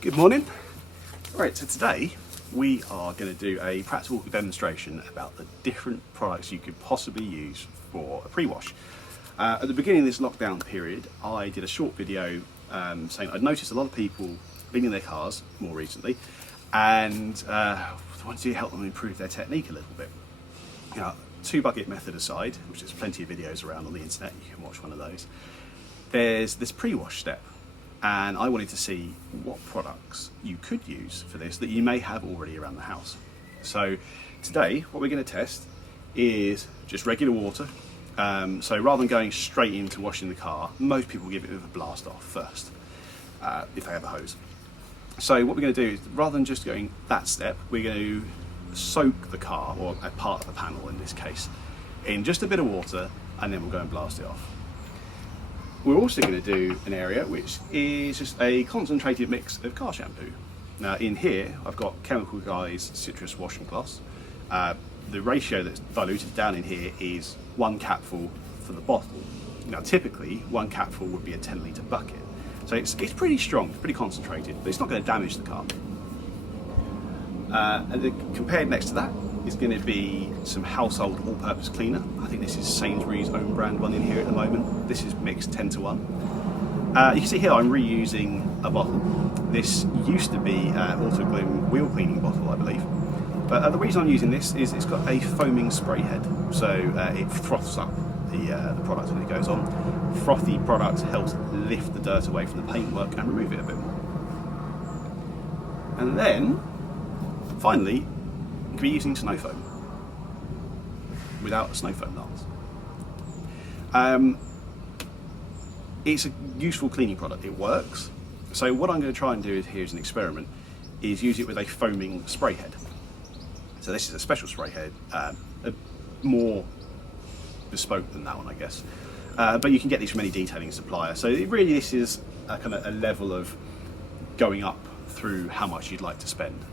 Good morning. Right, so today we are going to do a practical demonstration about the different products you could possibly use for a pre-wash. At the beginning of this lockdown period, I did a short video saying I'd noticed a lot of people cleaning their cars more recently and wanted to help them improve their technique a little bit. Now, two bucket method aside, which there's plenty of videos around on the internet, you can watch one of those, there's this pre-wash step. And I wanted to see what products you could use for this that you may have already around the house. So today, what we're going to test is just regular water. So rather than going straight into washing the car, most people give it a blast off first, if they have a hose. So what we're going to do is, rather than just going that step, we're going to soak the car, or a part of the panel in this case, in just a bit of water, and then we'll go and blast it off. We're also going to do an area which is just a concentrated mix of car shampoo. Now in here I've got Chemical Guys Citrus Washing Gloss. The ratio that's diluted down in here is 1 capful for the bottle. Now typically 1 capful would be a 10-litre bucket. So it's pretty strong, pretty concentrated, but it's not going to damage the car. And then compared next to that is going to be some household all-purpose cleaner. I think this is Sainsbury's own brand one in here at the moment. This is mixed 10 to 1. You can see here I'm reusing a bottle. This used to be Auto Gloom wheel cleaning bottle, I believe. But the reason I'm using this is it's got a foaming spray head, so it froths up the product when it goes on. Frothy product helps lift the dirt away from the paintwork and remove it a bit more. And then, finally, you can be using snow foam without a snow foam lance. It's a useful cleaning product, it works. So what I'm going to try and do here as an experiment is use it with a foaming spray head. So this is a special spray head, more bespoke than that one, I guess. But you can get these from any detailing supplier. So really this is a kind of a level of going up through how much you'd like to spend.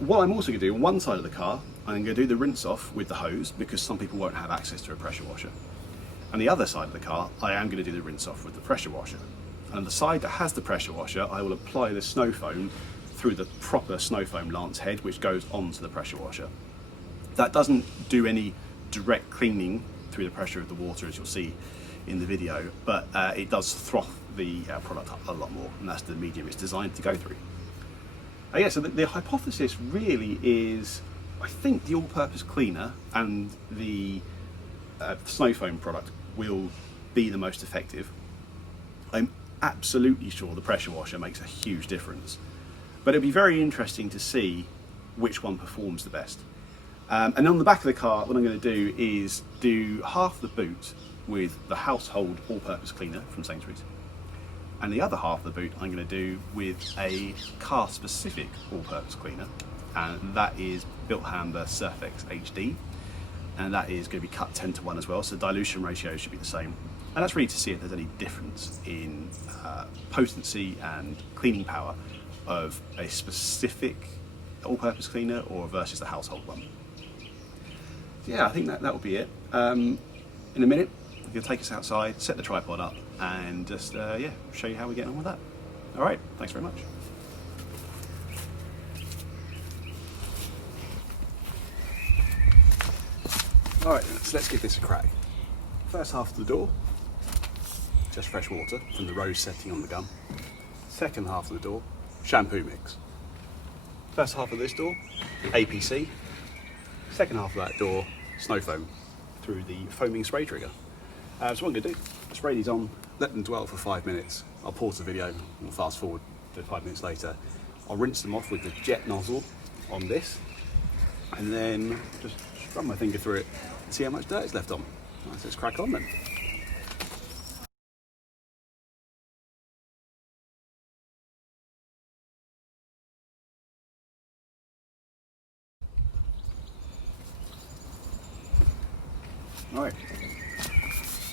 What I'm also going to do on one side of the car, I'm going to do the rinse off with the hose because some people won't have access to a pressure washer. On the other side of the car, I am going to do the rinse off with the pressure washer. And on the side that has the pressure washer, I will apply the snow foam through the proper snow foam lance head, which goes onto the pressure washer. That doesn't do any direct cleaning through the pressure of the water, as you'll see in the video, but it does froth the product up a lot more, and that's the medium it's designed to go through. Yeah, so the hypothesis really is, I think the all-purpose cleaner and the snow foam product will be the most effective. I'm absolutely sure the pressure washer makes a huge difference, but it'll be very interesting to see which one performs the best. And on the back of the car, what I'm going to do is do half the boot with the household all-purpose cleaner from Sainsbury's, and the other half of the boot I'm going to do with a car-specific all-purpose cleaner, and that is Bilt Hamber Surfex HD, and that is going to be cut 10 to 1 as well, so the dilution ratio should be the same. And that's really to see if there's any difference in potency and cleaning power of a specific all-purpose cleaner or versus the household one. So yeah, I think that will be it. In a minute, I'm going to take us outside, set the tripod up, and just yeah, show you how we're getting on with that. All right, thanks very much. All right, so let's give this a crack. First half of the door, just fresh water from the rose setting on the gun. Second half of the door, shampoo mix. First half of this door, APC. Second half of that door, snow foam through the foaming spray trigger. So what I'm going to do, spray these on, let them dwell for 5 minutes. I'll pause the video and fast forward to 5 minutes later. I'll rinse them off with the jet nozzle on this, and then just run my finger through it and see how much dirt is left on. Right, so let's crack on then. All right,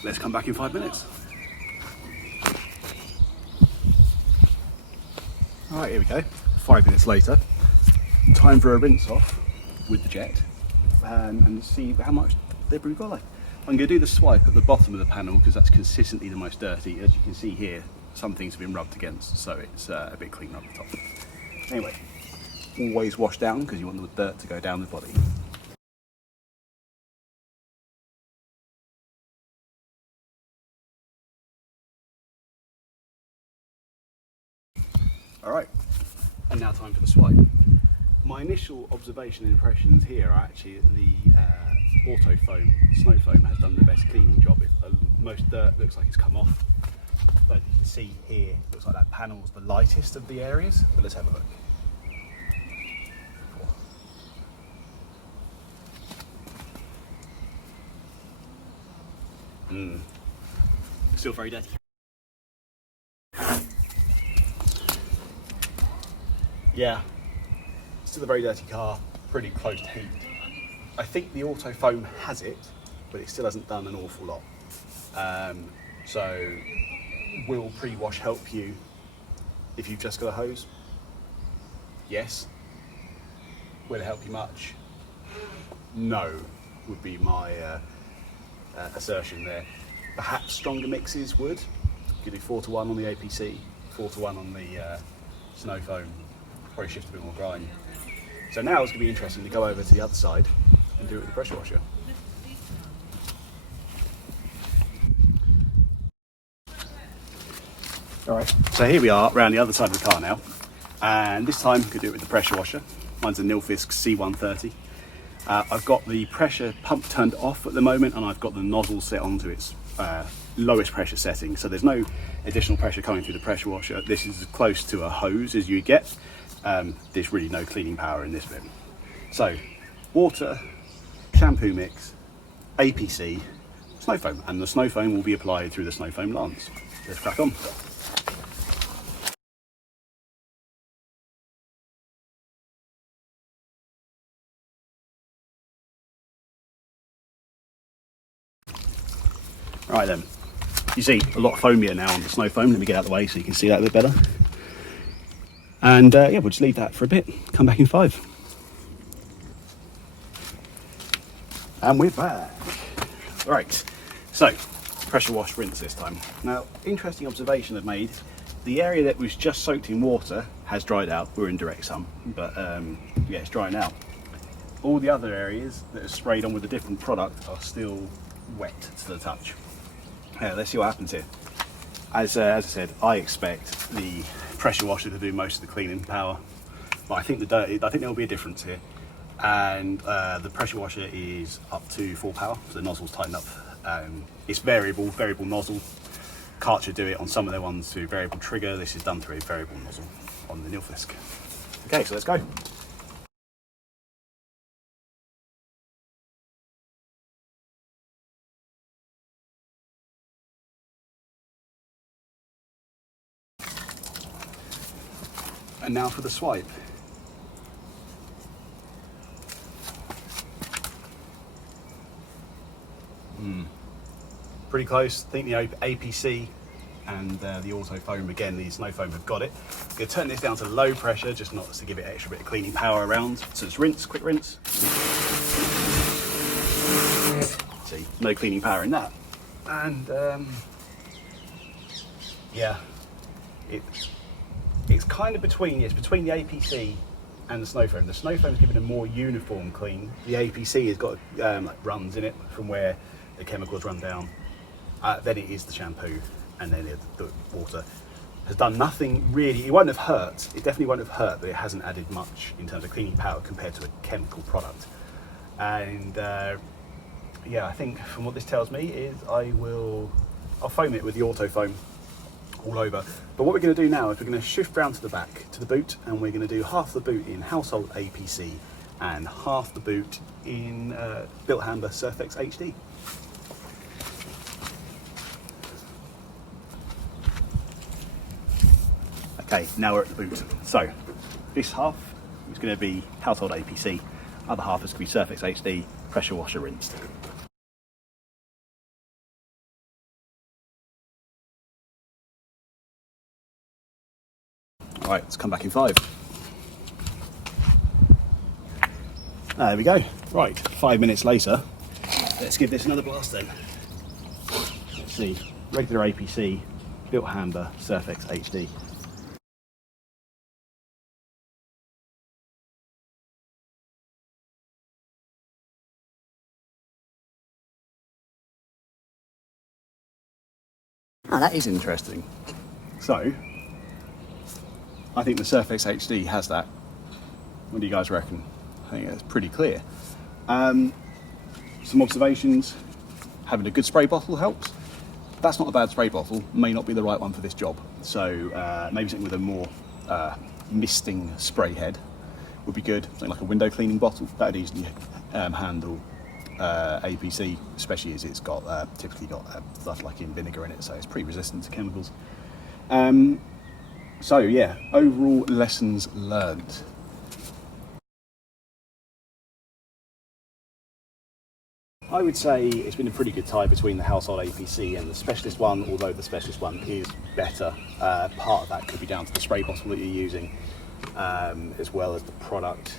let's come back in 5 minutes. All right, here we go. 5 minutes later, time for a rinse off with the jet and see how much debris we've got left. I'm going to do the swipe at the bottom of the panel because that's consistently the most dirty. As you can see here, some things have been rubbed against, so it's a bit cleaner up the top. Anyway, always wash down because you want the dirt to go down the body. Alright, and now time for the swipe. My initial observation and impressions here are actually the Auto Foam, snow foam, has done the best cleaning job. Most dirt looks like it's come off, but you can see here, looks like that panel's the lightest of the areas, but let's have a look. Still very dirty. Yeah, still a very dirty car, pretty close to heat. I think the Auto Foam has it, but it still hasn't done an awful lot. So will pre-wash help you if you've just got a hose? Yes. Will it help you much? No, would be my assertion there. Perhaps stronger mixes would. You do 4:1 on the APC, 4:1 on the snow foam. Probably shift a bit more grind. So now it's going to be interesting to go over to the other side and do it with the pressure washer. Alright, so here we are around the other side of the car now, and this time I'm going to do it with the pressure washer. Mine's a Nilfisk C130. I've got the pressure pump turned off at the moment, and I've got the nozzle set onto its lowest pressure setting, so there's no additional pressure coming through the pressure washer. This is as close to a hose as you get. There's really no cleaning power in this bit. So, water, shampoo mix, APC, snow foam, and the snow foam will be applied through the snow foam lance. Let's crack on. Right then, you see a lot foamier now on the snow foam. Let me get out of the way so you can see that a bit better. And yeah, we'll just leave that for a bit, come back in 5. And we're back. Right, so pressure wash, rinse this time. Now, interesting observation I've made. The area that was just soaked in water has dried out. We're in direct sun, but yeah, it's drying out. All the other areas that are sprayed on with a different product are still wet to the touch. Let's see what happens here. As I said, I expect the pressure washer to do most of the cleaning power, but I think there will be a difference here. And the pressure washer is up to full power, so the nozzle's tightened up. It's variable nozzle. Karcher do it on some of their ones through variable trigger. This is done through a variable nozzle on the Nilfisk. Okay, so let's go. And now for the swipe. Pretty close. I think the APC and the Auto Foam, again, the snow foam have got it. I'm going to turn this down to low pressure, just not to give it extra bit of cleaning power around. So it's rinse, quick rinse. See, no cleaning power in that. And yeah, it's kind of between, it's between the APC and the snow foam. The snow foam's given a more uniform clean. The APC has got like runs in it from where the chemicals run down. Then it is the shampoo, and then the water. Has done nothing really. It won't have hurt. It definitely won't have hurt, but it hasn't added much in terms of cleaning power compared to a chemical product. And yeah, I think from what this tells me is I'll foam it with the Auto Foam all over. But what we're going to do now is we're going to shift round to the back, to the boot, and we're going to do half the boot in household APC and half the boot in Bilt Hamber Surfex HD. Okay, now we're at the boot. So this half is going to be household APC, other half is going to be Surfex HD, pressure washer rinsed. Alright, let's come back in 5. There we go. Right, 5 minutes later, let's give this another blast then. Let's see, regular APC Bilt Hamber Surfex HD. Oh, that is interesting. So, I think the Surfex HD has that. What do you guys reckon? I think it's pretty clear. Some observations. Having a good spray bottle helps. That's not a bad spray bottle, may not be the right one for this job. So maybe something with a more misting spray head would be good. Something like a window cleaning bottle, that would easily handle APC, especially as it's got typically got stuff like in vinegar in it, so it's pretty resistant to chemicals. So yeah, overall lessons learned. I would say it's been a pretty good tie between the household APC and the specialist one, although the specialist one is better. Part of that could be down to the spray bottle that you're using, as well as the product.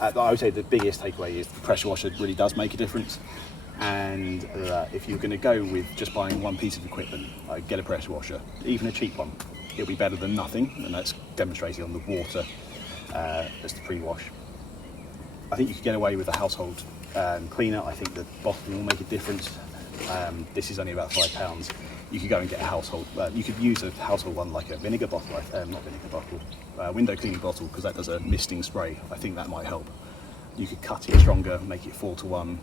I would say the biggest takeaway is the pressure washer really does make a difference. And if you're going to go with just buying one piece of equipment, get a pressure washer, even a cheap one. It'll be better than nothing, and that's demonstrated on the water as the pre-wash. I think you could get away with a household cleaner. I think the bottle will make a difference. This is only about £5. You could go and get a household, you could use a household one like a vinegar bottle, not vinegar bottle, window cleaning bottle, because that does a misting spray. I think that might help. You could cut it stronger, make it 4-to-1,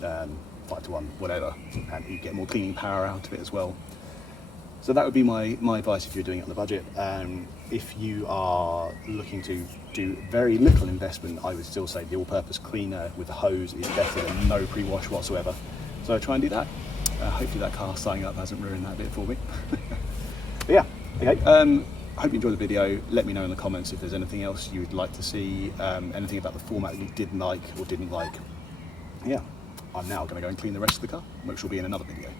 5-to-1, whatever, and you get more cleaning power out of it as well. So that would be my advice if you're doing it on the budget. If you are looking to do very little investment, I would still say the all-purpose cleaner with the hose is better than no pre-wash whatsoever. So try and do that. Hopefully that car signing up hasn't ruined that bit for me. But yeah, okay. I hope you enjoyed the video. Let me know in the comments if there's anything else you would like to see, anything about the format that you didn't like or didn't like. Yeah, I'm now going to go and clean the rest of the car, which will be in another video.